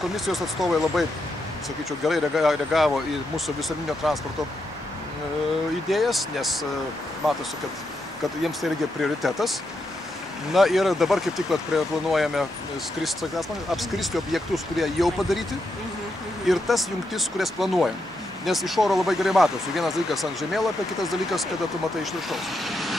komisijos atstovai labai, sakyčiau, gerai reagavo į mūsų visuomeninio transporto idėjas, nes matosi, kad jiems tai irgi prioritetas. Na ir dabar kaip tik planuojame apskristi objektus, kurie jau padaryti ir tas jungtis, kurias planuojam. Nes iš oro labai gerai matosi. Vienas dalykas ant žemėlapio, kitas dalykas, kada tu matai iš viršaus.